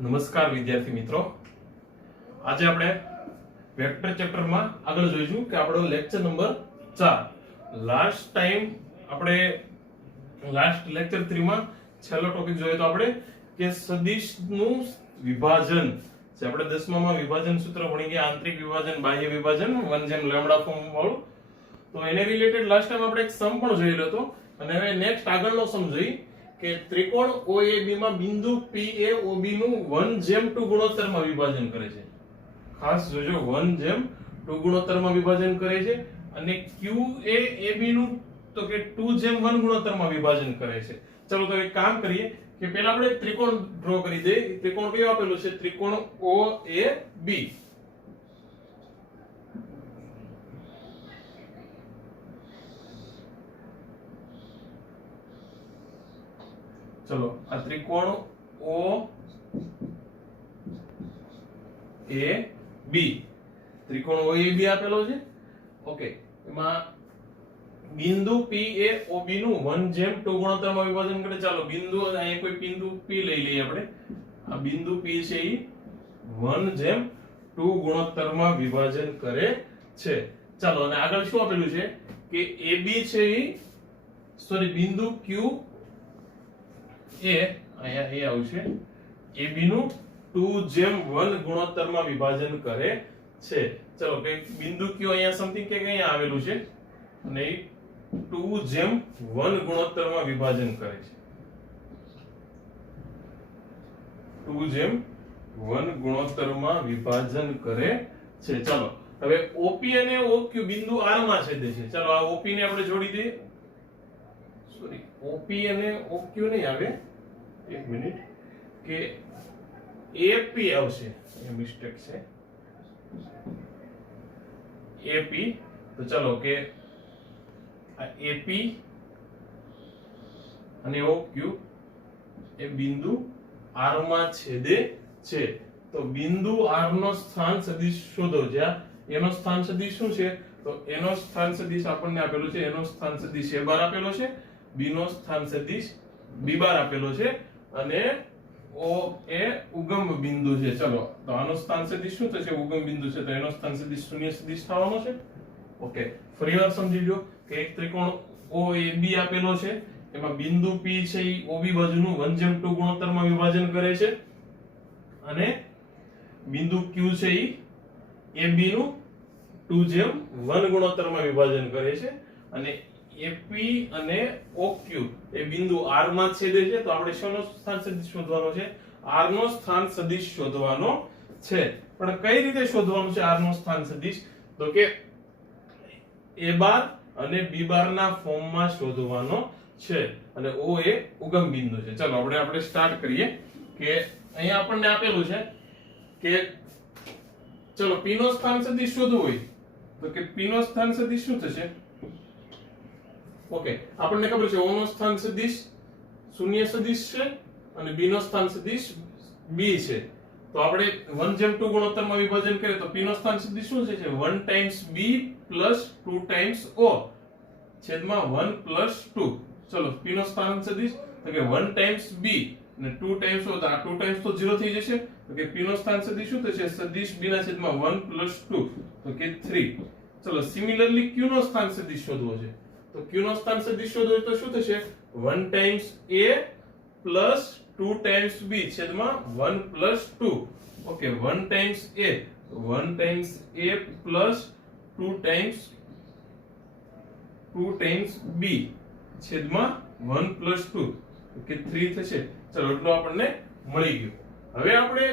નમસ્કાર વિદ્યાર્થી મિત્રો, આજે આપણે વેક્ટર ચેપ્ટરમાં આગળ જોઈશું કે આપણો લેક્ચર નંબર 4. લાસ્ટ ટાઈમ આપણે લાસ્ટ લેક્ચર 3 માં છેલ્લો ટોપિક જોયો તો આપણે કે સદિશનું વિભાજન જે આપણે 10મા માં વિભાજન સૂત્ર ભણી ગયા, આંતરિક વિભાજન, બાહ્ય વિભાજન, 1:λ ફોર્મ વાળું. તો એને રિલેટેડ લાસ્ટ ટાઈમ આપણે એક સમ પણ જોયેલો હતો અને હવે નેક્સ્ટ આગળનો સમ જોઈ કે ત્રિકોણ OAB માં બિંદુ PAOB નું 1:2 ગુણોત્તરમાં વિભાજન કરે છે. ખાસ જોજો, 1:2 ગુણોત્તરમાં વિભાજન કરે છે અને QAAB નું તો કે 2:1 ગુણોત્તરમાં વિભાજન કરે છે. ચલો તો એક કામ કરીએ કે પહેલા આપણે ત્રિકોણ ડ્રો કરી દઈએ. ત્રિકોણ કયો આપેલું છે? ત્રિકોણ OAB. ચલો આ ત્રિકોણ OAB, ત્રિકોણ OAB આપેલો છે. ઓકે, એમાં બિંદુ PAOB નું 1:2 ગુણોત્તરમાં વિભાજન કરે. ચાલો બિંદુ અહીંયા કોઈ બિંદુ P લઈ લઈએ આપણે. આ બિંદુ P છે એ 1:2 ગુણોત્તરમાં વિભાજન કરે છે. ચાલો અને આગળ શું આપેલું છે કે AB છે એ બિંદુ Q અહીંયા આવશે, AB નું 2:1 ગુણોત્તરમાં વિભાજન કરે છે. ચલો કે બિંદુ Q અહીંયા સમથિંગ કે અહીંયા આવેલું છે અને એ 2:1 ગુણોત્તરમાં વિભાજન કરે છે. 2:1 ગુણોત્તરમાં વિભાજન કરે છે. ચલો હવે OP અને OQ બિંદુ R માં છેદે છે. ચલો આ OP ને આપણે જોડી દઈએ. OP અને OQ નહીં આવે, એક મિનિટ, કે AP આવશે, એ મિસ્ટેક છે. AP, તો ચલો કે આ AP અને OQ એ બિંદુ R માં છેદે છે. તો બિંદુ R નો સ્થાન સદિશ શોધો. જ્યાં એનો સ્થાન સદિશ શું છે? તો એનો સ્થાન સદિશ આપણને આપેલું છે, એનો સ્થાન સદિશ A બાર આપેલો છે, B નો સ્થાન સદિશ B બાર આપેલો છે અને O એ ઉગમ બિંદુ છે. ચલો તો આનો સ્થાન સદિશ શું થશે? ઉગમ બિંદુ છે, તો એનો સ્થાન સદિશ શૂન્ય સદિશ થવાનો છે. ઓકે, ફરીવાર સમજી લો કે એક ત્રિકોણ OAB આપેલો છે, એમાં બિંદુ P છે એ OB બાજુનું 1:2 ગુણોત્તરમાં વિભાજન કરે છે અને બિંદુ Q છે એ AB નું 2:1 ગુણોત્તરમાં વિભાજન કરે છે અને AP અને OQ એ બિંદુ R માં છેદે છે. તો આપણે શેનો સ્થાન સદિશ શોધવાનો છે? R નો સ્થાન સદિશ શોધવાનો છે. પણ કઈ રીતે શોધવાનું છે R નો સ્થાન સદિશ? તો કે A બાર અને B બાર ના ફોર્મમાં શોધવાનો છે અને O એ ઉગમ બિંદુ છે. ચલો આપણે સ્ટાર્ટ કરીએ કે અહીંયા આપણને આપેલું છે કે ચલો P નો સ્થાન સદિશ શોધવું હોય તો કે P નો સ્થાન સદિશ શું થશે? ઓકે, આપણને ખબર છે O નો સ્થાન સદિશ શૂન્ય સદિશ છે અને B નો સ્થાન સદિશ B છે. તો આપણે 1:2 ગુણોત્તરમાં વિભાજન કરીએ તો P નો સ્થાન સદિશ શું છે? 1 times B plus 2 times O છેદમાં 1 પ્લસ 2. ચલો P નો સ્થાન સદિશ તો કે 1 ટાઈમ્સ B અને 2 ટાઈમ્સ O, તો આ 2 ટાઈમ્સ તો 0 થઈ જશે. તો કે P નો સ્થાન સદિશ શું થશે? સદિશ B ના છેદમાં 1 પ્લસ 2 તો કે 3. ચલો સિમિલરલી Q નો સ્થાન સદિશ શોધવો છે. તો Q નો સ્થાન સદિશ શોધવો તો શું થશે? 1 times A plus 2 times B છેદમાં 1 plus 2. Okay, 1 times A, 1 times A plus 2 times B છેદમાં 1 પ્લસ 2 કે 3 થશે. ચલો એટલું આપણને મળી ગયું. હવે આપણે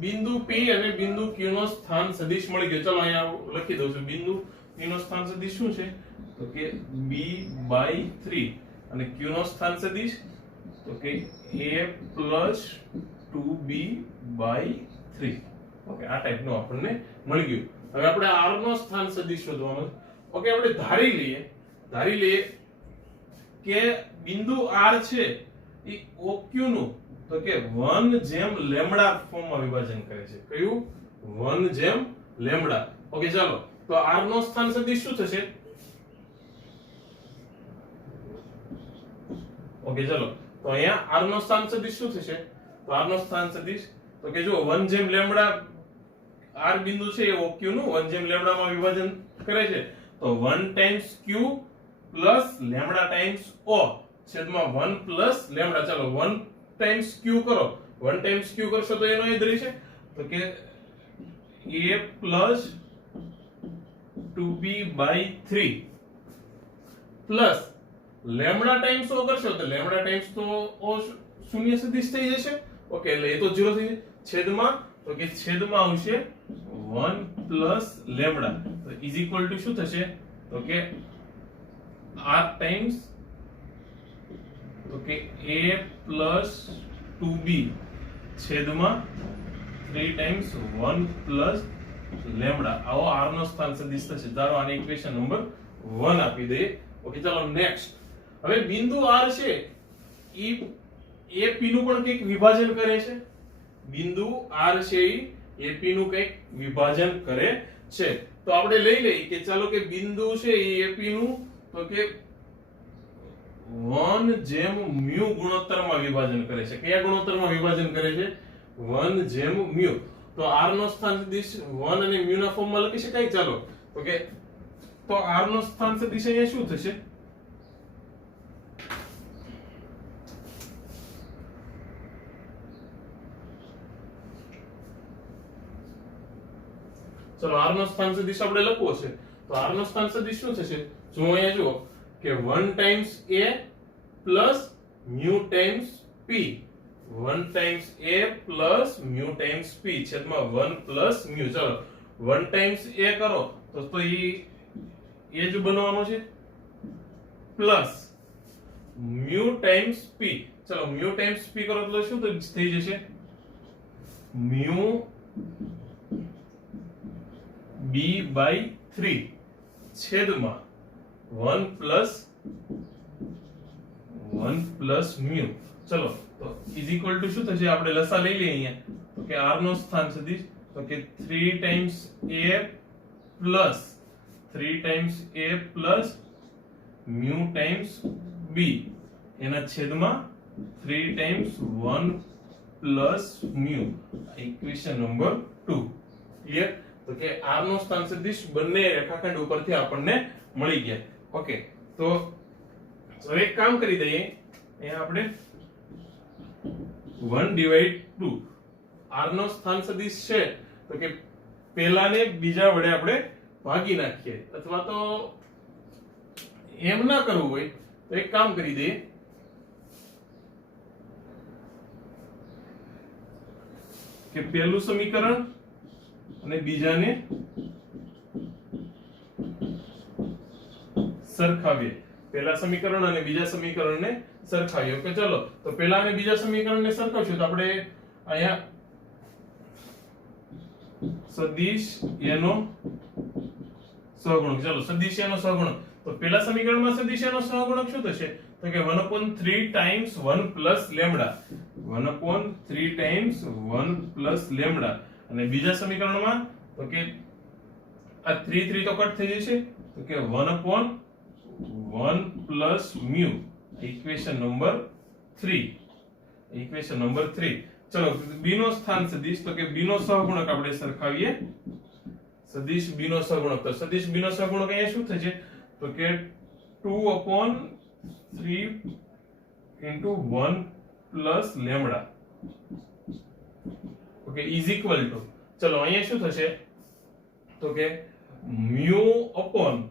બિંદુ P અને બિંદુ Q નો સ્થાન સદિશ મળી ગયો. ચલો અહીંયા લખી દઉં છું. બિંદુ P નો સ્થાન સદિશ શું છે? તો કે B/3 અને Q નો સ્થાન સદિશ તો કે A પ્લસ 2B/3. ઓકે, આ ટાઈપનું આપણને મળી ગયું. હવે આપણે R નો સ્થાન સદિશ શોધવાનો. ઓકે, આપણે ધારી લઈએ કે બિંદુ R છે એ OQ નું તો કે 1:λ ફોર્મમાં વિભાજન કરે છે. કયું? 1:λ. ઓકે, ચાલો તો R નો સ્થાન સદિશ શું થશે? ઓકે ચલો તો અહીંયા r નો સ્થાન સદિશ શું થશે તો r નો સ્થાન સદિશ તો કે જો 1 જેમ લેમ્બડા r બિંદુ છે એ OQ નું 1 જેમ લેમ્બડા માં વિભાજન કરે છે તો 1 times q plus lambda times o છેદમાં 1 પ્લસ લેમ્બડા ચાલો 1 ટાઈમ્સ q કરો 1 ટાઈમ્સ q કરશો તો એનો એ રહેશે તો કે a plus 2b by 3 plus lambda times o કરશો તો લેમ્બડા ટાઈમ્સ તો o શૂન્ય સદિશ થઈ જશે ઓકે એટલે એ તો 0 થઈ જશે છેદમાં તો કે છેદમાં આવશે 1 પ્લસ લેમ્બડા તો ઇઝ ઇક્વલ ટુ શું થશે તો કે r ટાઈમ્સ તો કે a પ્લસ 2b છેદમાં 3 ટાઈમ્સ 1 પ્લસ લેમ્બડા આવો r નો સ્થાન સદિશ થશે ચાલો આને ઇક્વેશન નંબર 1 આપી દઈએ ઓકે ચાલો નેક્સ્ટ હવે બિંદુ r છે ઈ AP નું પણ કંઈક વિભાજન કરે છે બિંદુ r છે ઈ AP નું કંઈક વિભાજન કરે છે તો આપણે લઈ લઈએ કે ચાલો કે બિંદુ છે ઈ AP નું તો કે 1 જેમ mu ગુણોત્તરમાં વિભાજન કરે છે કયા ગુણોત્તરમાં વિભાજન કરે છે 1 જેમ mu તો r નો સ્થાન સદિશ 1 અને mu ના ફોર્મમાં લખી શકાય ચાલો તો કે તો r નો સ્થાન સદિશ અહીંયા શું થશે ચલો r નો સ્થાન સદિશ આપણે લખવો છે તો r નો સ્થાન સદિશ શું થશે જો અહીંયા જુઓ કે 1 times a plus mu times p 1 times a plus mu times p છેદમાં 1 પ્લસ mu ચલો 1 ટાઈમ્સ a કરો તો ઈ a જ બનવાનો છે પ્લસ mu ટાઈમ્સ p ચલો mu ટાઈમ્સ p કરો તો શું થઈ જશે mu b by 3 છેદમાં 1 પ્લસ mu ચલો તો ઇઝ ઇક્વલ ટુ શું થશે આપણે લસા લઈ લઈએ અહીંયા તો કે r નો સ્થાન સદિશ તો કે 3 times a plus 3 times a plus mu times b એના છેદમાં 3 times 1 plus mu equation number 2 clear તો કે r નો સ્થાન સદિશ બંને રેખાખંડ ઉપરથી આપણને મળી ગયા ઓકે તો હવે એક કામ કરી દઈએ અહીંયા આપણે 1 ડિવાઇડ 2 r નો સ્થાન સદિશ છે તો કે પહેલાને બીજા વડે આપણે ભાગી નાખીએ અથવા તો એમ ના કરવું હોય તો એક કામ કરી દઈએ કે પહેલું સમીકરણ અને બીજાને સરખાવીએ પહેલા સમીકરણ અને બીજા સમીકરણને સરખાવીએ ઓકે ચલો તો પહેલા અને બીજા સમીકરણને સરખાવશું તો આપણે અહીંયા સદિશ એનો સહગુણક ચલો સદિશ એનો સહગુણક તો પહેલા સમીકરણમાં સદિશ એનો સહગુણક શું થશે તો કે 1/3 times 1 plus lambda 1/3 times 1 plus lambda અને બીજા સમીકરણમાં તો કે આ 3 3 તો કટ થઈ જશે તો કે 1/1 plus mu equation number 3 equation number 3 ચલો b નો સ્થાન સદિશ તો કે b નો સહગુણક આપણે સરખાવીએ સદિશ b નો સહગુણક તો સદિશ b નો સહગુણક અહીંયા શું થશે તો કે 2/3 into 1 plus lambda okay is equal two ચલો અહીંયા શું થશે તો કે mu upon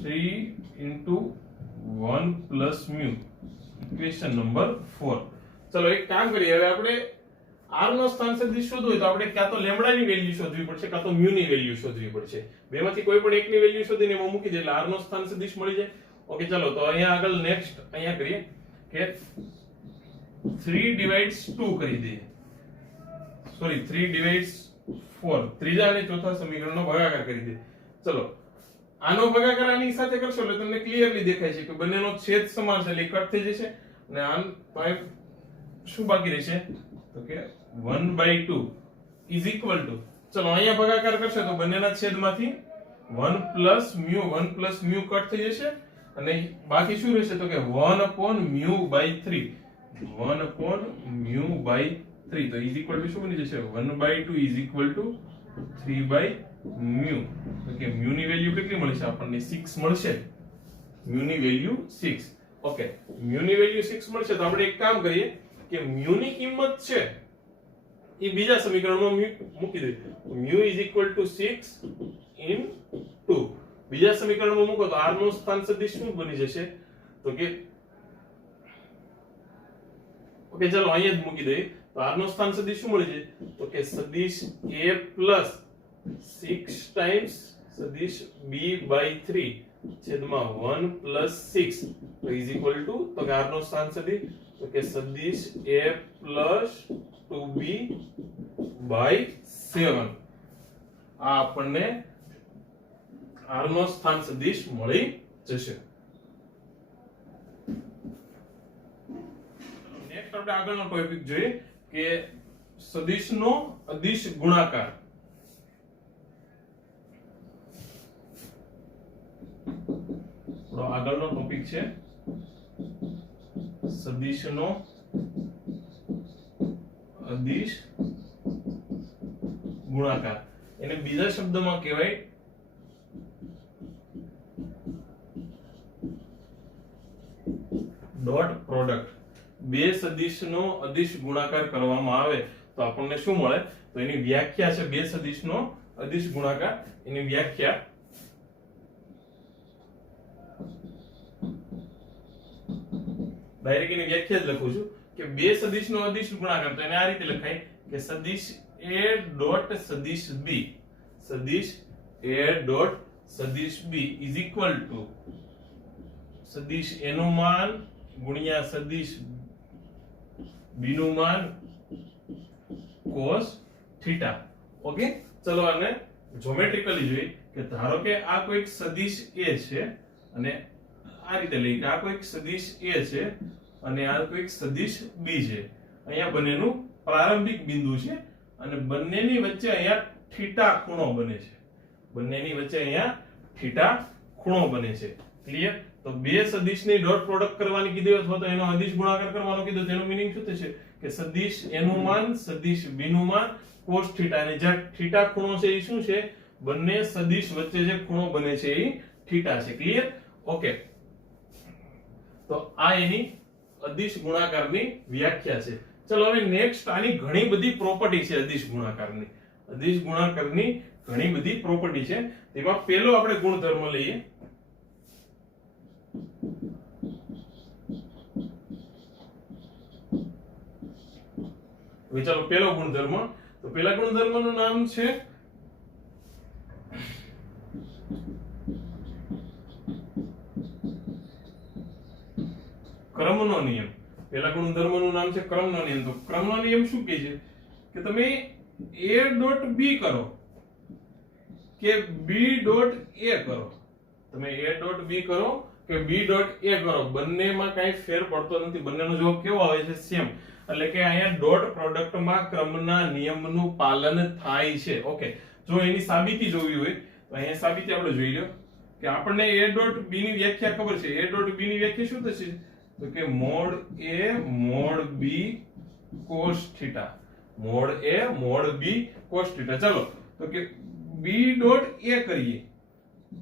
3 into 1 plus mu equation number 4 ચલો એક કામ કરીએ હવે આપણે r નો સ્થાન સદિશ શોધવું હોય તો આપણે કાં તો લેમ્બડા ની વેલ્યુ શોધવી પડશે કાં તો mu ની વેલ્યુ શોધવી પડશે બેમાંથી કોઈ પણ એકની વેલ્યુ શોધીને એમાં મૂકી દે એટલે r નો સ્થાન સદિશ મળી જાય ઓકે ચલો તો અહીંયા આગળ નેક્સ્ટ અહીંયા કરીએ કે 3 divides 2 કરી દઈએ સોરી 3 divides 4 ત્રીજા અને ચોથા સમીકરણનો ભાગાકાર કરી દઈએ ચલો આનો ભાગાકાર આની સાથે કરશો એટલે તમને ક્લિયરલી દેખાય છે કે બંનેનો છેદ સમાન છે એટલે કટ થઈ જશે અને આમ શું બાકી રહેશે તો કે 1/2 ઇઝ ઇક્વલ ટુ ચલો અહીંયા ભાગાકાર કરશો તો બંનેના છેદમાંથી 1 plus mu કટ થઈ જશે અને બાકી શું રહેશે તો કે 1/μ/3 1/μ/3 તો ઇઝ ઇક્વલ ટુ શું બની જશે 1/2 ઇઝ ઇક્વલ ટુ 3/μ તો કે μ ની વેલ્યુ કેટલી મળશે આપણને 6 મળશે μ ની વેલ્યુ 6 ઓકે μ ની વેલ્યુ 6 મળશે તો આપણે એક કામ કરીએ કે μ ની કિંમત છે એ બીજા સમીકરણમાં મૂકી દઈએ μ ઇઝ ઇક્વલ ટુ 6 ઇનટુ બીજા સમીકરણમાં મૂકો તો r નો સ્થાન સદિશ શું બની જશે તો કે ઓકે ચાલો અહીંયા જ મૂકી દઈએ તો r નો સ્થાન સદિશ શું મળી છે તો કે સદિશ a પ્લસ 6 ટાઈમ્સ સદિશ b/3 છેદમાં 1 પ્લસ 6 તો ઇઝ ઇક્વલ ટુ તો કે r નો સ્થાન સદિશ તો કે સદિશ a પ્લસ 2b/7 આ આપણને r નો સ્થાન સદિશ મળી જશે નેક્સ્ટ આપણે આગળનો ટોપિક જોઈએ કે સદિશનો અદિશ ગુણાકાર આગળનો ટોપિક છે સદિશનો અદિશ ગુણાકાર એને બીજા શબ્દમાં કહેવાય ડોટ પ્રોડક્ટ બે સદિશનો અદિશ ગુણાકાર કરવામાં આવે તો આપણને શું મળે તો એની વ્યાખ્યા છે બે સદિશનો અદિશ ગુણાકાર એની વ્યાખ્યા ડાયરેક્ટ એની વ્યાખ્યા જ લખું છું કે બે સદિશનો અદિશ ગુણાકાર તો એને આ રીતે લખાય કે સદિશ a ડોટ સદિશ b સદિશ a ડોટ સદિશ b ઇઝ ઇક્વલ ટુ સદિશ a નું માન ગુણ્યા સદિશ b નું માન cos થીટા ઓકે ચલો આને જ્યોમેટ્રિકલી જોઈએ કે ધારો કે આ કોઈક સદિશ a છે અને આ રીતે લઈએ કે આ કોઈક સદિશ a છે અને આ કોઈક સદિશ b છે અહીંયા બંનેનું પ્રારંભિક બિંદુ છે અને બંનેની વચ્ચે અહીંયા થીટા ખૂણો બને છે બંનેની વચ્ચે અહીંયા થીટા ખૂણો બને છે ક્લિયર તો બે સદિશની ડોટ પ્રોડક્ટ કરવાની કીધી અથવા તો એનો અદિશ ગુણાકાર કરવાનો કીધું તેનો મીનિંગ શું થશે કે સદિશ a નું માન સદિશ b નું માન cos થીટા અને જે થીટા ખૂણો છે એ શું છે બંને સદિશ વચ્ચે જે ખૂણો બને છે એ થીટા છે ક્લિયર ઓકે તો આ એની અદિશ ગુણાકારની વ્યાખ્યા છે ચલો હવે નેક્સ્ટ આની ઘણી બધી પ્રોપર્ટી છે અદિશ ગુણાકારની ઘણી બધી પ્રોપર્ટી છે તેમાં પહેલો આપણે ગુણધર્મ લઈએ હવે ચાલો પહેલો ગુણધર્મ તો પહેલા ગુણધર્મનું નામ છે ક્રમનો નિયમ પહેલા ગુણધર્મનું નામ છે ક્રમનો નિયમ તો ક્રમનો નિયમ શું કહે છે કે તમે a ડોટ b કરો કે b ડોટ a કરો તમે a ડોટ b કરો કે b ડોટ a કરો બંનેમાં કાઈ ફેર પડતો નથી બંનેનો જવાબ કેવો આવે છે સેમ એટલે કે અહીંયા ડોટ પ્રોડક્ટમાં ક્રમના નિયમનું પાલન થાય છે ઓકે જો એની સાબિતી જોવી હોય તો અહીંયા સાબિતી આપણે જોઈ લો કે આપણને a ડોટ b ની વ્યાખ્યા ખબર છે a ડોટ b ની વ્યાખ્યા શું થશે તો કે mode a mod b cos theta mode a mod b cos theta ચલો તો કે b ડોટ a કરીએ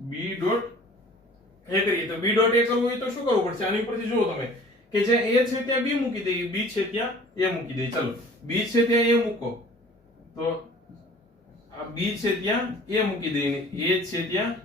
b ડોટ a કરીએ તો b ડોટ a કરવું હોય તો શું કરવું પડશે આની પરથી જુઓ તમે કે જે a છે ત્યાં b મૂકી દઈએ b છે ત્યાં a મૂકી દઈએ ચલો b છે ત્યાં a મૂકો તો આ b છે ત્યાં a મૂકી દઈએ ને a છે ત્યાં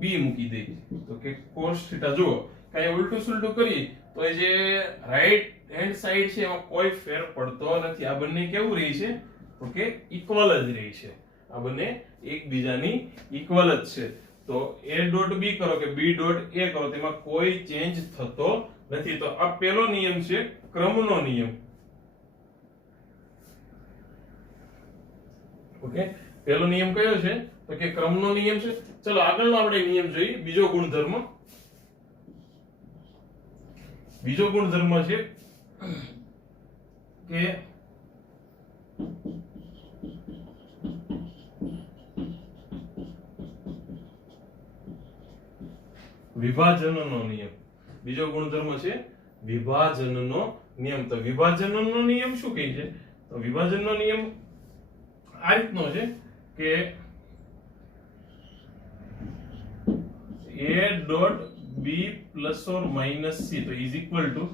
b મૂકી દઈએ તો કે cos થીટા જુઓ કાઈ ઉલટું સુલટું કરીએ તો જે રાઈટ હેન્ડ સાઈડ છે એમાં કોઈ ફેર પડતો નથી આ બંને કેવું રહે છે તો કે ઇક્વલ જ રહે છે આ બંને એકબીજાની ઇક્વલ જ છે તો a ડોટ b કરો કે b ડોટ a કરો તેમાં કોઈ ચેન્જ થતો નથી તો આ પહેલો નિયમ છે ક્રમનો નિયમ ઓકે પહેલો નિયમ કયો છે તો કે ક્રમનો નિયમ છે ચલો આગળનો આપણે નિયમ જોઈએ બીજો ગુણધર્મ છે કે વિભાજનનો નિયમ. બીજો ગુણધર્મ છે વિભાજનનો નિયમ. તો વિભાજનનો નિયમ શું કહે છે? તો વિભાજનનો નિયમ આ રીતનો છે કે a dot b plus or minus c, તો is equal to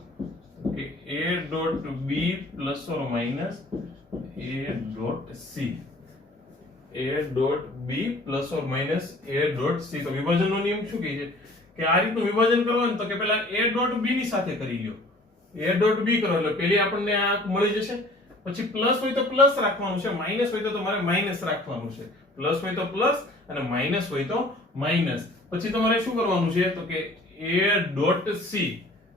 a dot b plus or minus a dot c, a dot b plus or minus a dot c. તો વિભાજનનો નિયમ શું કહે છે કે આ રીતનું વિભાજન કરવાનું તો કે પહેલા a dot b ની સાથે કરી લ્યો. a dot b કરો એટલે પહેલી આપણને આ મળી જશે. પછી પ્લસ હોય તો પ્લસ રાખવાનું છે, માઈનસ હોય તો તમારે માઈનસ રાખવાનું છે. પ્લસ હોય તો પ્લસ અને માઈનસ હોય તો માઈનસ. પછી તમારે શું કરવાનું છે તો કે a dot c,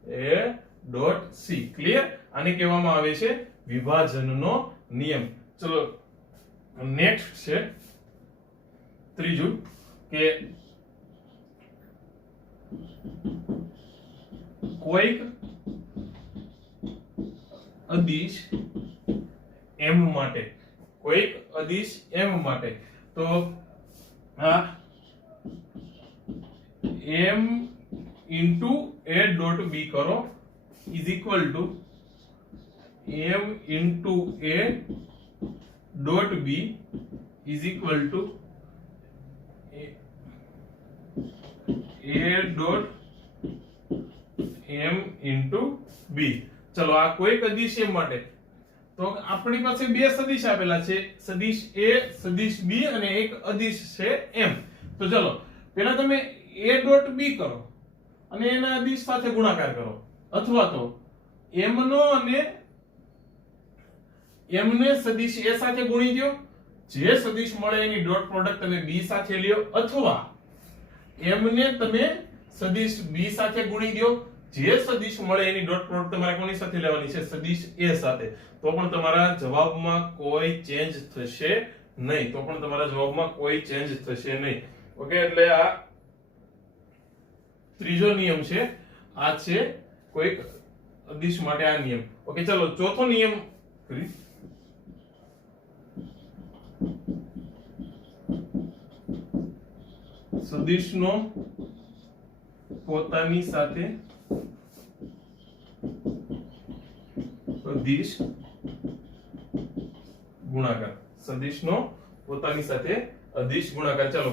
a dot c. Clear? આને કહેવામાં આવે છે વિભાજનનો નિયમ. ચલો નેક્સ્ટ છે ત્રીજું કે કોઈક અદિશ m માટે, કોઈક અદિશ m માટે, તો આ m into a dot b કરો is equal to m into a dot b is equal to a dot m into b. ચલો આ કોઈક અદિશ m માટે, તો આપણી પાસે બે સદિશ આપેલા છે, સદિશ a, સદિશ b અને એક અદિશ છે m. તો ચલો પહેલા તમે a dot b કરો અને એના અદિશ સાથે ગુણાકાર કરો, અથવા તો m નો અને m ને સદિશ a સાથે ગુણી દો, જે સદિશ મળે એની ડોટ પ્રોડક્ટ તમે b સાથે લ્યો, અથવા m ને તમે સદિશ b સાથે ગુણી દો, જે સદિશ મળે એની ડોટ પ્રોડક્ટ તમારે કોની સાથે લેવાની છે? સદિશ a સાથે. તો પણ તમારા જવાબમાં કોઈ ચેન્જ થશે નહીં. તો પણ તમારા જવાબમાં કોઈ ચેન્જ થશે નહીં. ઓકે, એટલે આ ત્રીજો નિયમ છે, આ છે કોઈક અદિશ માટે આ નિયમ. ઓકે, ચલો ચોથો નિયમ કરી. સદિશનો પોતાની સાથે અદિશ ગુણાકાર. સદિશનો પોતાની સાથે અદિશ ગુણાકાર. ચાલો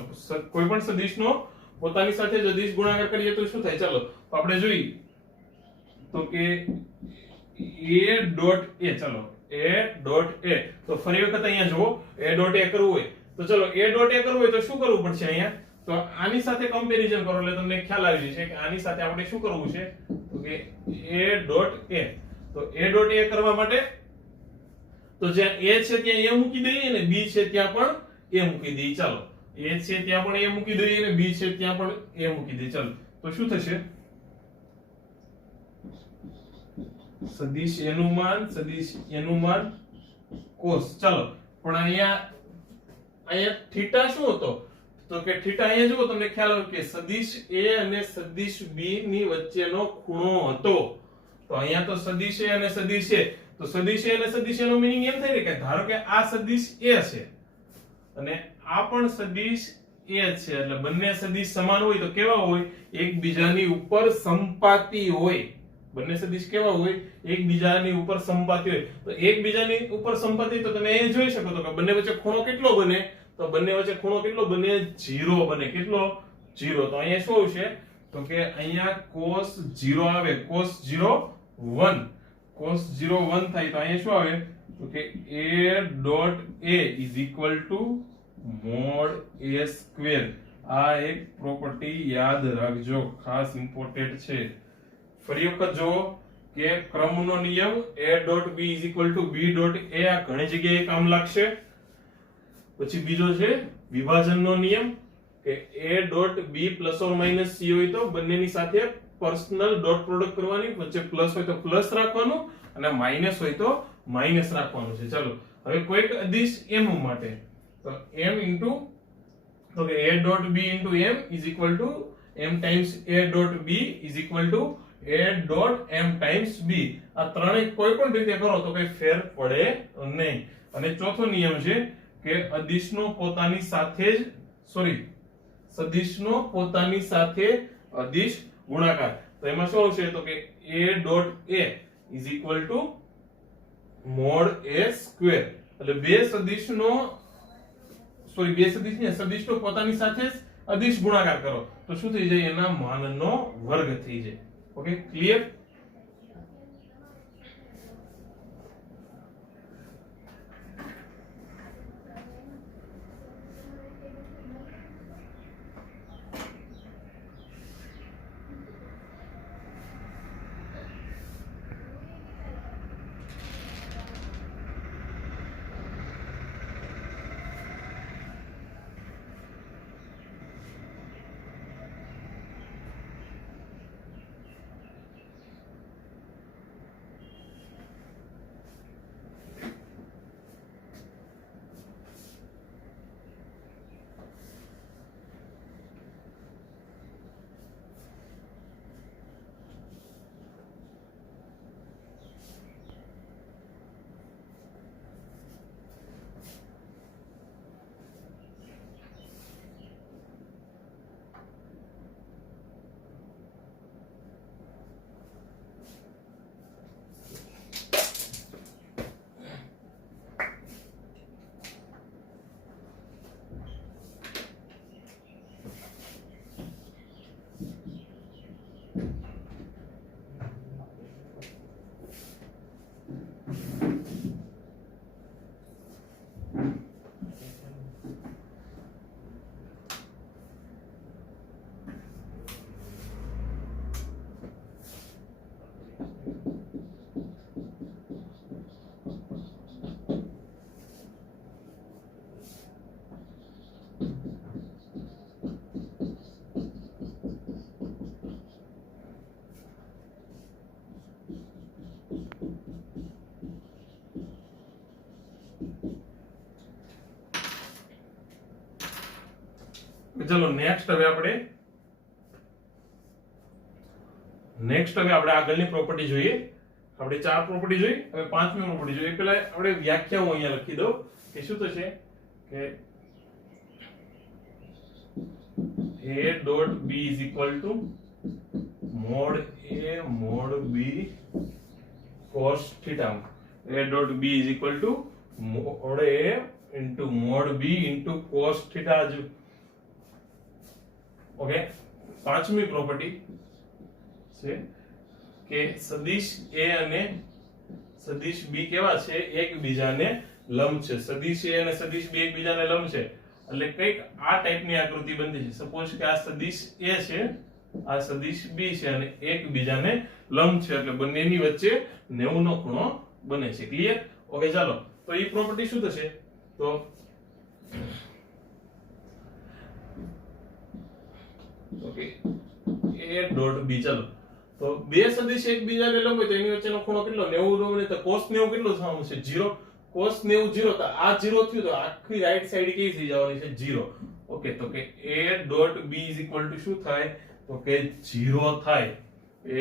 કોઈ પણ સદિશનો પોતાની સાથે જ અદિશ ગુણાકાર કરીએ તો શું થાય? ચાલો તો આપણે જોઈએ તો કે a dot a. ચલો a dot a, તો ફરી વખત અહીંયા જુઓ, a dot a કરવું હોય તો ચલો a dot a કરવું હોય તો શું કરવું પડશે? અહીંયા તો આની સાથે કમ્પેરીઝન કરો એટલે તમને ખ્યાલ આવી જશે કે આની સાથે આપણે શું કરવું છે. તો કે a dot a, તો a dot a કરવા માટે તો જ્યાં a છે ત્યાં a મૂકી દઈએ અને b છે ત્યાં પણ a મૂકી દઈએ. ચાલો a છે ત્યાં પણ a મૂકી દઈએ અને b છે ત્યાં પણ a મૂકી દઈએ. ચાલો તો શું થશે? સદિશ a નું માન, સદિશ a નું માન cos. ચાલો પણ અહીંયા થીટા શું હતો? તો કે થીટા અહીંયા જુઓ તમને ખ્યાલ આવે કે સદિશ a અને સદિશ b ની વચ્ચેનો ખૂણો હતો. તો અહીંયા તો સદિશ a અને સદિશ a, તો સદિશ a અને સદિશ a નો મીનિંગ એમ થાય કે ધારો કે આ સદિશ a છે અને આ પણ સદિશ a છે, એટલે બંને સદિશ સમાન હોય તો કેવા હોય? એકબીજાની ઉપર સંપાતી હોય. બંને સદિશ કેવા હોય? એકબીજાની ઉપર સંપાતી હોય. તો એકબીજાની ઉપર સંપાતી, તો તમે એ જોઈ શકો તો કે બંને વચ્ચે ખૂણો કેટલો બને? તો બંને વચ્ચે ખૂણો કેટલો બને? 0 બને. કેટલો? 0. તો અહીંયા શું આવશે? તો કે અહીંયા cos 0 આવે, cos 0 1, cos 0 1 થાય તો અહીંયા શું આવે? તો કે a dot a is equal to mod a square. આ એક પ્રોપર્ટી યાદ રાખજો, ખાસ ઇમ્પોર્ટન્ટ છે. ફરી વખત જો કે ક્રમનો નિયમ a dot b is equal to b dot a આ ઘણી જગ્યાએ કામ લાગશે. પછી બીજો છે વિભાજનનો નિયમ કે a dot b plus or minus c હોય તો બંનેની સાથે પર્સનલ ડોટ પ્રોડક્ટ કરવાની, વચ્ચે પ્લસ હોય તો પ્લસ રાખવાનું અને માઈનસ હોય તો માઈનસ રાખવાનું છે. ચલો હવે કોઈક અદિશ m માટે તો m into તો કે a dot b into m is equal to m times a dot b is equal to a dot m times b. આ ત્રણેય કોઈ પણ રીતે કરો તો કઈ ફેર પડે નહીં. અને ચોથો નિયમ છે કે અદિશનો પોતાની સાથે જ સદિશનો પોતાની સાથે અદિશ ગુણાકાર તો એમાં શું આવશે તો કે a dot a is equal two mode a square એટલે બે સદિશનો પોતાની સાથે જ અદિશ ગુણાકાર કરો તો શું થઈ જાય એના માનનો વર્ગ થઈ જાય ઓકે ક્લિયર ચલો નેક્સ્ટ હવે આપણે આગળની પ્રોપર્ટી જોઈએ આપણે ચાર પ્રોપર્ટી જોઈ હવે પાંચમી પ્રોપર્ટી જોઈએ પહેલા આપણે વ્યાખ્યાઓ અહીંયા લખી દો કે શું થશે કે a dot b is equal two mode a mod b cos theta a dot b is equal two mode a into mode b into cos theta okay પાંચમી પ્રોપર્ટી છે કે સદિશ a અને સદિશ b કેવા છે એકબીજાને લંબ છે સદિશ a અને સદિશ b એકબીજાને લંબ છે એટલે કઈક આ ટાઈપની આકૃતિ બનતી છે સપોઝ કે આ સદિશ a છે આ સદિશ b છે અને એકબીજાને લંબ છે એટલે બંનેની વચ્ચે 90 નો ખૂણો બને છે ક્લિયર ઓકે ચાલો તો એ પ્રોપર્ટી શું થશે તો ઓકે a ડોટ b ચાલો તો બે સદિશ એકબીજાને લંબ હોય તો એની વચ્ચેનો ખૂણો કેટલો 90 નો બને તો cos 90 કેટલો થવાનું છે 0 cos 90 0 તો આ 0 થયું તો આખી રાઈટ સાઈડ કેવી થઈ જવાની છે 0 ઓકે તો કે a dot b is equal two શું થાય તો કે 0 થાય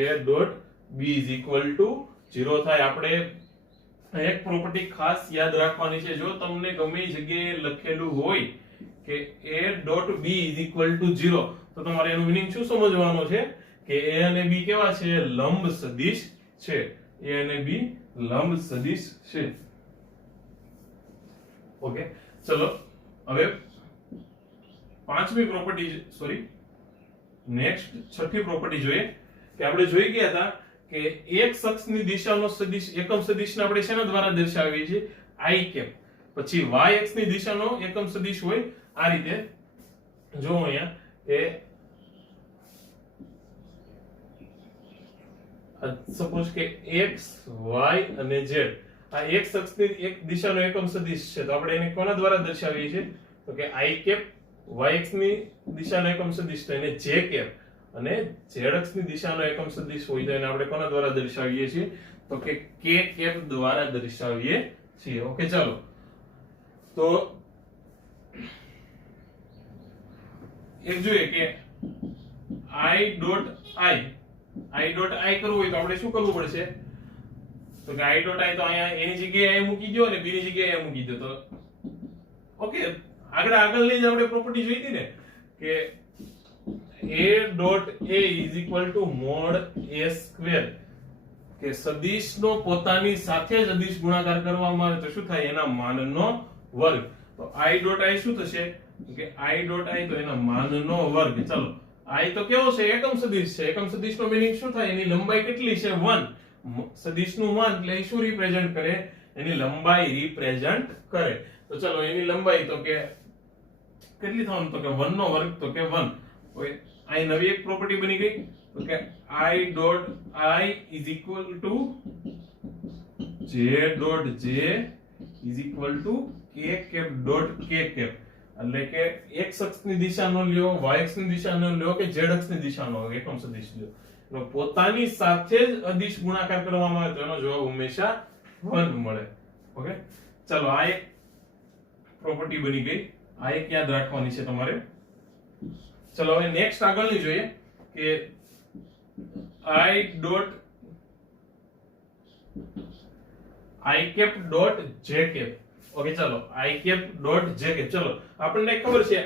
a dot b is equal two 0 થાય આપણે એક પ્રોપર્ટી ખાસ યાદ રાખવાની છે જો તમને ગમે એ જગ્યાએ લખેલું હોય કે a dot b is equal two 0 તો તમારે એનું મીનિંગ શું સમજવાનું છે કે a અને b કેવા છે લંબ સદિશ છે a અને b લંબ સદિશ છે ઓકે ચલો હવે પાંચમી પ્રોપર્ટી નેક્સ્ટ છઠ્ઠી પ્રોપર્ટી જોઈએ કે આપણે જોઈ ગયા હતા કે x અક્ષની દિશાનો સદિશ એકમ સદિશને આપણે શેના દ્વારા દર્શાવીએ છીએ i કેપ પછી y અક્ષની દિશાનો એકમ સદિશ હોય આ રીતે જો અહીંયા એ સપોઝ કે x y અને z આ x અક્ષની એક દિશાનો એકમ સદિશ છે તો આપણે એને કોના દ્વારા દર્શાવીએ છીએ તો કે i કેપ y અક્ષની દિશાનો એકમ સદિશ તો એને j કેપ અને z અક્ષની દિશાનો એકમ સદિશ હોય તો એને આપણે કોના દ્વારા દર્શાવીએ છીએ તો કે k કેપ દ્વારા દર્શાવીએ છીએ ઓકે ચાલો તો એક જોઈએ કે i ડોટ i કરવું હોય તો આપણે શું કરવું પડશે તો કે i ડોટ i તો અહીંયા એની જગ્યાએ i મૂકી દો અને b ની જગ્યાએ i મૂકી દો તો ઓકે આગળની જ આપણે પ્રોપર્ટી જોઈ હતી ને કે a dot a is equal two mode a square, કે સદિશનો પોતાની સાથે જ અદિશ ગુણાકાર કરવામાં આવે તો શું થાય? એના માનનો વર્ગ. તો i ડોટ i શું થશે? કે i ડોટ i તો એના માનનો વર્ગ. ચલો i તો કેવો છે? એકમ સદિશ છે. એકમ સદિશનો મીનિંગ શું થાય? એની લંબાઈ કેટલી છે? 1. સદિશનું માન એટલે એ શું રિપ્રેઝન્ટ કરે? એની લંબાઈ રિપ્રેઝન્ટ કરે. તો ચલો એની લંબાઈ તો કે કેટલી થવાનું? તો કે 1 નો વર્ગ, તો કે 1. ઓય અહીં નવી એક પ્રોપર્ટી બની ગઈ, તો કે i dot i is equal to j dot j is equal to k cap dot k cap. એટલે કે x અક્ષની દિશાનો લ્યો, y અક્ષની દિશાનો લ્યો કે z અક્ષની દિશાનો એકમ સદિશ લ્યો, તો પોતાની સાથે જ અદિશ ગુણાકાર કરવામાં આવે તો એનો જવાબ હંમેશા 1 મળે. ઓકે, ચલો આ એક પ્રોપર્ટી બની ગઈ. આ એક યાદ રાખવાની છે તમારે. ચલો હવે નેક્સ્ટ આગળની જોઈએ કે i dot i cap dot j cap. Okay, ચલો i cap dot j cap. ચલો આપણને ખબર છે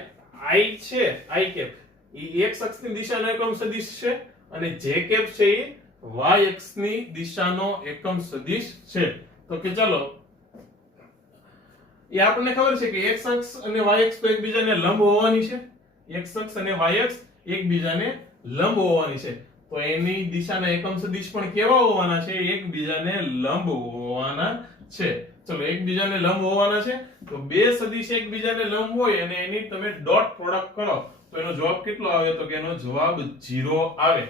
i છે, i કેપ એ x અક્ષની દિશાનો એકમ સદિશ છે અને j કેપ છે એ y અક્ષની દિશાનો એકમ સદિશ છે. તો કે ચલો એ આપણને ખબર છે કે x અક્ષ અને y અક્ષ તો એકબીજાને લંબ હોવાની છે. x અક્ષ અને y અક્ષ એકબીજાને લંબ હોવાની છે. તો એની દિશાના એકમ સદિશ પણ કેવા હોવાના છે? એકબીજાને લંબ હોવાના છે. ચલો એકબીજાને લંબ હોવાના છે તો બે સદિશ એકબીજાને લંબ હોય અને એની તમે ડોટ પ્રોડક્ટ કરો તો એનો જવાબ કેટલો આવે? તો કે એનો જવાબ 0 આવે.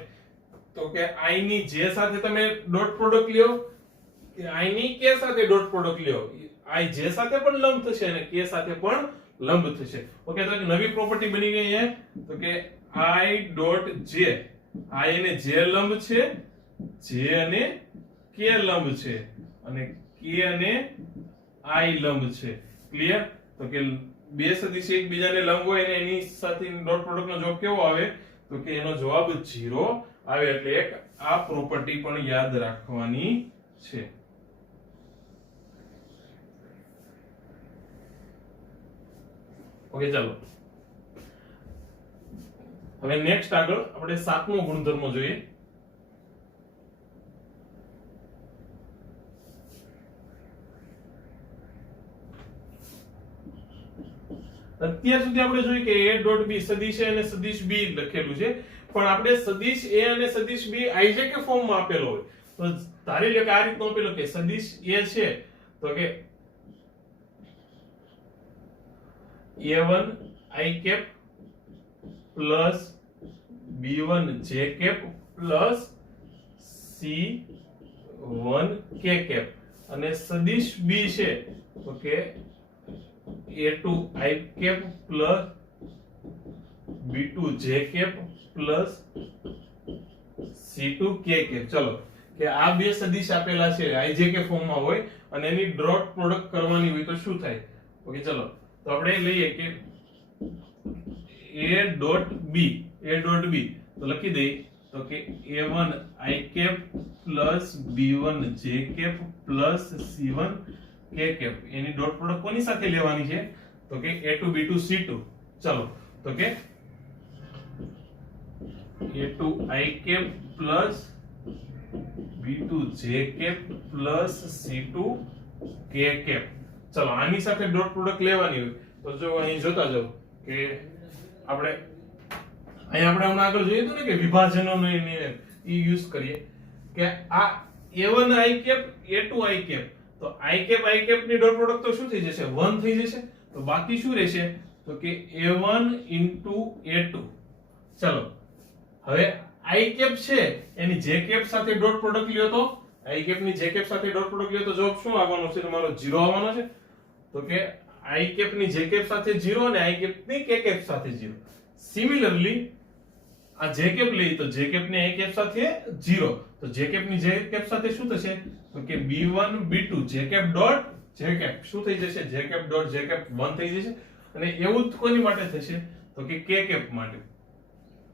તો કે i ની j સાથે તમે ડોટ પ્રોડક્ટ લ્યો કે i ની k સાથે ડોટ પ્રોડક્ટ લ્યો, i j સાથે પણ લંબ થશે અને k સાથે પણ લંબ થશે. ઓકે, તો નવી પ્રોપર્ટી બની ગઈ છે. તો કે i ડોટ j, i અને j લંબ છે, j અને k લંબ છે અને k અને i લંબ છે. ક્લિયર? તો કે બે સદિશ એકબીજાને લંબ હોય અને એની સાથે ડોટ પ્રોડક્ટનો જવાબ કેવો આવે? તો કે એનો જવાબ 0 આવે. એટલે એક આ પ્રોપર્ટી પણ યાદ રાખવાની છે. ઓકે, ચાલો હવે નેક્સ્ટ આગળ આપણે 7મો ગુણધર્મ જોઈએ. અત્યાર સુધી આપણે જોયું કે a ડોટ b સદિશ a અને સદિશ b લખેલું છે, પણ આપણે સદિશ a અને સદિશ b ijk ફોર્મમાં આપેલો હોય તો ધારી લો કે આ રીતનો આપેલો કે સદિશ a છે તો કે a1 i cap plus b1 j cap plus c1 k cap અને સદિશ b છે તો કે a2 i cap plus b2 j cap plus c2 k cap. ચલો કે આ બે સદિશ આપેલા છે ijk ફોર્મમાં હોય અને એની ડોટ પ્રોડક્ટ કરવાની હોય તો શું થાય? ઓકે, ચલો તો આપણે લઈએ કે a ડોટ b તો લખી દઈએ તો કે a1 i cap plus b1 j cap plus c1 k cap. એની ડોટ પ્રોડક્ટ કોની સાથે લેવાની છે? તો કે a2 b2 c2. ચલો તો કે a2 i cap plus b2 j cap plus c2 k cap. ચલો આની સાથે ડોટ પ્રોડક્ટ લેવાની હોય તો જો અહીં જોતા જાવ કે આપણે હમણાં આગળ જોયું હતું ને કે વિભાજનોનો ઈ યુઝ કરીએ કે આ a1 i cap a2 i cap તો i કેપ ની ડોટ પ્રોડક્ટ તો શું થઈ જશે? 1 થઈ જશે. તો બાકી શું રહેશે? તો કે a1 a2. ચલો હવે i કેપ છે એની j કેપ સાથે ડોટ પ્રોડક્ટ લ્યો તો i કેપ ની j કેપ સાથે ડોટ પ્રોડક્ટ લ્યો તો જવાબ શું આવવાનો છે? તમારો 0 આવવાનો છે. તો કે i કેપ ની j કેપ સાથે 0 અને i કેપ ની k કેપ સાથે 0. સિમિલરલી આ j કેપ લઈ તો j કેપ ની i કેપ સાથે 0. તો j કેપ ની j કેપ સાથે શું થશે? તો કે b1 b2 j cap dot j cap શું થઈ જશે? j cap dot j cap 1 થઈ જશે. અને એવું જ કોની માટે થશે? તો કે k કેપ માટે.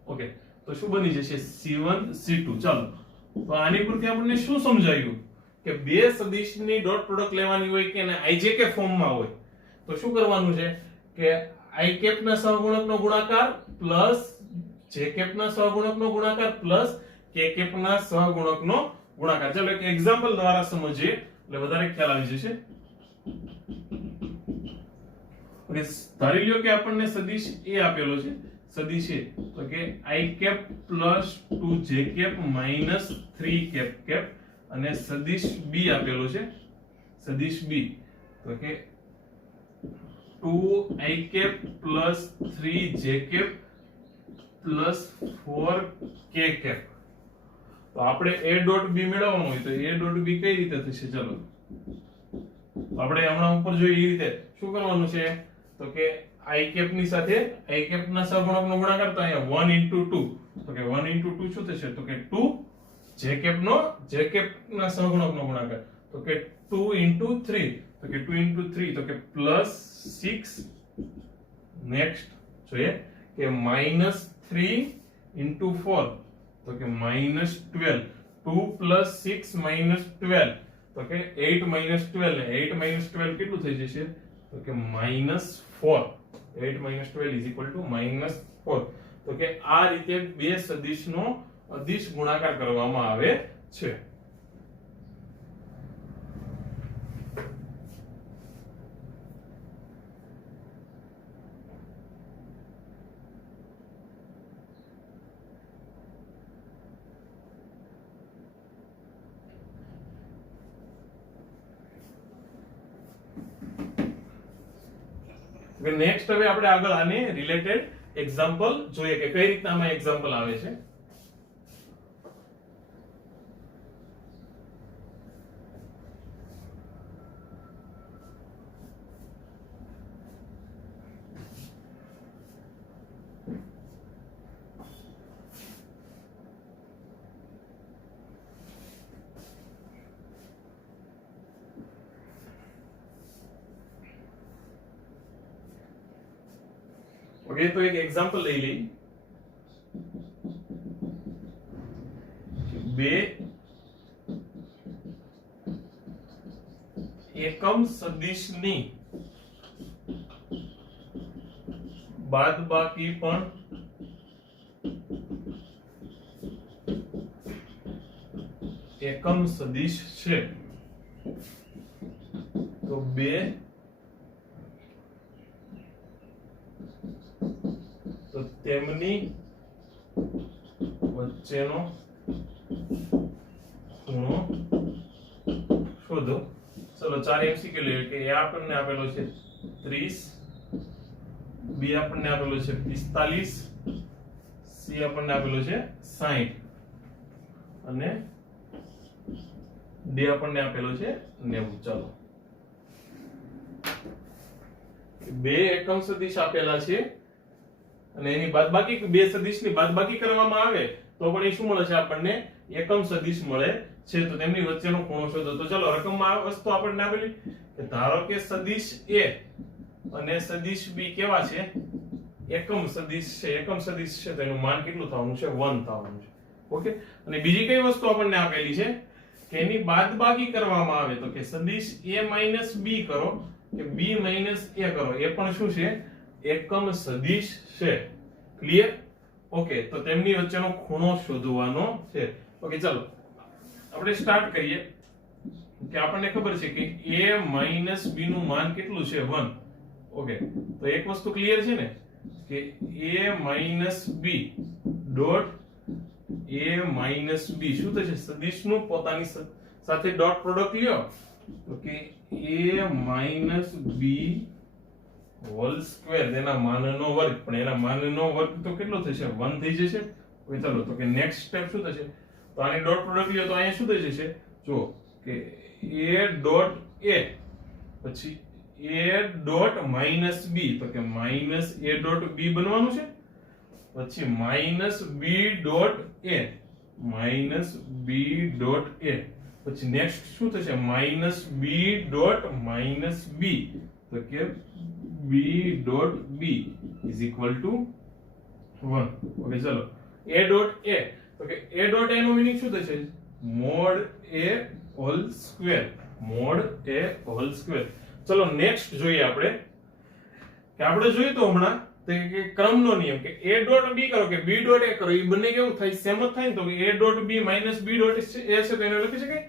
ઓકે, તો શું બની જશે? c1 c2. ચાલો તો આની પરથી આપણને શું સમજાયું કે બે સદિશની ડોટ પ્રોડક્ટ લેવાની હોય કે એને ijk ફોર્મમાં હોય તો શું કરવાનું છે કે i કેપ ના સહગુણકનો ગુણાકાર પ્લસ જે કેપના સહગુણકનો ગુણાકાર પ્લસ કે કેપના સહગુણકનો ગુણાકાર. ચાલો એક એક્ઝામ્પલ દ્વારા સમજીએ એટલે વધારે ખ્યાલ આવી જશે. ઓકે, ધારી લ્યો કે આપણને સદિશ a આપેલો છે. સદિશ a તો કે i cap plus 2j cap minus 3 cap cap અને સદિશ b આપેલો છે. સદિશ b તો કે 2i cap plus 3j cap plus 4k cap. તો આપણે a ડોટ b મેળવવાનું હોય તો a ડોટ b કઈ રીતે થશે? ચલો આપણે હમણાં ઉપર જોઈએ એ રીતે શું કરવાનું છે તો કે i કેપ ની સાથે i કેપ ના સહગુણકનો ગુણાકાર તો અહીંયા 1 into 2 તો કે 1 into 2 શું થશે તો કે 2 j કેપ ના સહગુણકનો ગુણાકાર તો કે 2 into 3 તો કે 2 into 3 તો કે પ્લસ 6 નેક્સ્ટ જોઈએ કે માઈનસ 3 into 4 તો કે માઈનસ 12 2 plus 6 minus 12 તો કે 8 minus 12 ને 8 minus 12 કેટલું થઈ જશે તો કે minus 4. 8 minus 12 is equal to minus 4. તો કે આ રીતે બે સદિશનો અદિશ ગુણાકાર કરવામાં આવે છે. નેક્સ્ટ હવે આપણે આગળ આને રિલેટેડ એક્ઝામ્પલ જોઈએ કે કઈ રીતના આમાં એક્ઝામ્પલ આવે છે. ओके, तो एक एग्जांपल ले ली. बे एकम सदिशनी બાદબાકી પણ એકમ સદિશ છે. તો બે તો તેમની વચ્ચેનો ખૂણો શોધો. ચલો 4 એમસીક્યુ લઈએ કે એ આપણને આપેલો છે 30, બી આપણને આપેલો છે 45, સી આપણને આપેલો છે 60 અને ડી આપણને આપેલો છે 90. ચાલો બે એકમ સદિશ આપેલા છે અને એની બાદબાકી બે સદિશની બાદબાકી કરવામાં આવે તો પણ એ શું મળે છે આપણને એકમ સદિશ મળે છે. તો તેમની વચ્ચેનો ખૂણો શોધો. તો ચલો રકમમાં આ વસ્તુ આપણને આપેલી કે ધારો કે સદિશ a અને સદિશ b કેવા છે એકમ સદિશ છે. એકમ સદિશ છે તો એનું માન કેટલું થવાનું છે 1 થવાનું છે. ઓકે, અને બીજી કઈ વસ્તુ આપણને આપેલી છે કે એની બાદબાકી કરવામાં આવે તો કે સદિશ a b કરો કે b a કરો એ પણ શું છે એકમ સદિશ છે. ક્લિયર? ઓકે, તો તેમની વચ્ચેનો ખૂણો શોધવાનો છે. ઓકે, ચાલો આપણે સ્ટાર્ટ કરીએ કે આપણને ખબર છે કે a b નું માન કેટલું છે 1. ઓકે, તો એક વસ્તુ ક્લિયર છે ને કે a b dot a b શું થશે સદિશનું પોતાની સાથે ડોટ પ્રોડક્ટ લ્યો તો કે a b હોલ સ્ક્વેર તેના માનનો વર્ગ. પણ એના માનનો વર્ગ તો કેટલો થશે 1 થઈ જશે. ઓકે, ચાલો તો કે નેક્સ્ટ સ્ટેપ શું થશે તો આની ડોટ પ્રોડક્ટ લ્યો તો અહીંયા શું થઈ જશે જો કે a ડોટ a પછી a ડોટ b તો કે માઈનસ a ડોટ b બનવાનું છે. પછી minus b dot a minus b dot a પછી નેક્સ્ટ શું થશે માઈનસ b ડોટ b તો કે b dot b is equal to 1. Okay, ચલો a ડોટ a તો કે a ડોટ a નો મીનિંગ શું થશે mod a whole square. Mod a whole square. ચલો નેક્સ્ટ જોઈએ આપણે કે આપણે જોઈએ તો હમણાં તો કે ક્રમનો નિયમ કે a ડોટ b કરો કે b ડોટ a કરો, એ બંને કેવું થાય સેમ જ થાય ને, તો a dot b minus b dot a છે તો એને લખી શકાય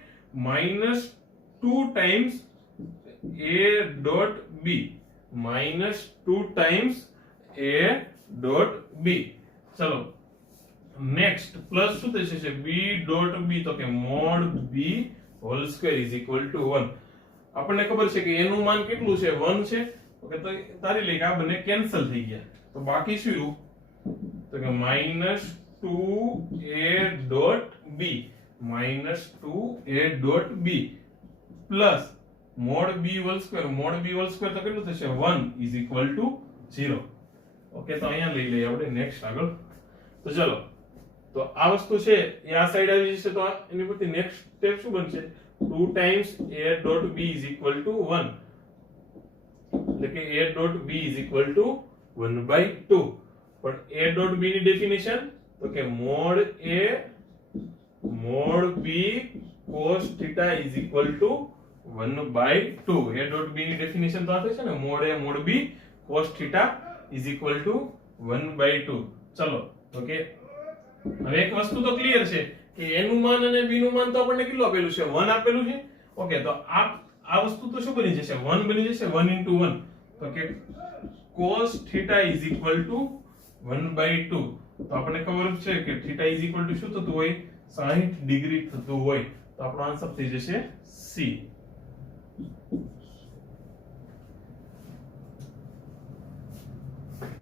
minus 2 times a dot b minus 2 times a dot b. ચલો નેક્સ્ટ પ્લસ શું થશે છે b ડોટ b, તો કે mod b whole square is equal to 1. આપણને ખબર છે કે a નું માન કેટલું છે 1 છે, ઓકે તો તારી લે કે આ બંને કેન્સલ થઈ ગયા, તો બાકી શું રહ્યું તો કે minus 2a dot b minus 2a dot b plus mode b hall square, mode b whole square તો કેટલું થશે 1 ઇઝ ઇક્વલ ટુ 0. ઓકે તો અહીંયા લઈ લઈએ આપણે નેક્સ્ટ આગળ. તો ચલો તો આ વસ્તુ છે એ આ સાઈડ આવી જશે, તો એની પરથી નેક્સ્ટ સ્ટેપ શું બનશે 2 times a dot b is equal to 1, એટલે કે a dot b is equal to 1/2. પણ a ડોટ b ની ડેફિનેશન તો કે mod b cos θ is equal to 1/2. a dot b ની ડેફિનેશન તો આ થશે ને mod a mod b cos θ is equal to 1/2. ચલો ઓકે હવે એક વસ્તુ તો ક્લિયર છે કે a નું માન અને b નું માન તો આપણને કેટલું આપેલું છે 1 આપેલું છે. ઓકે તો આ વસ્તુ તો શું બની જશે 1 બની જશે 1 into 1, તો કે cos θ is equal to 1/2. તો આપણને ખબર છે કે θ is equal to શું થતું હોય 60 ડિગ્રી થતું હોય, તો આપણો આન્સર થઈ જશે C.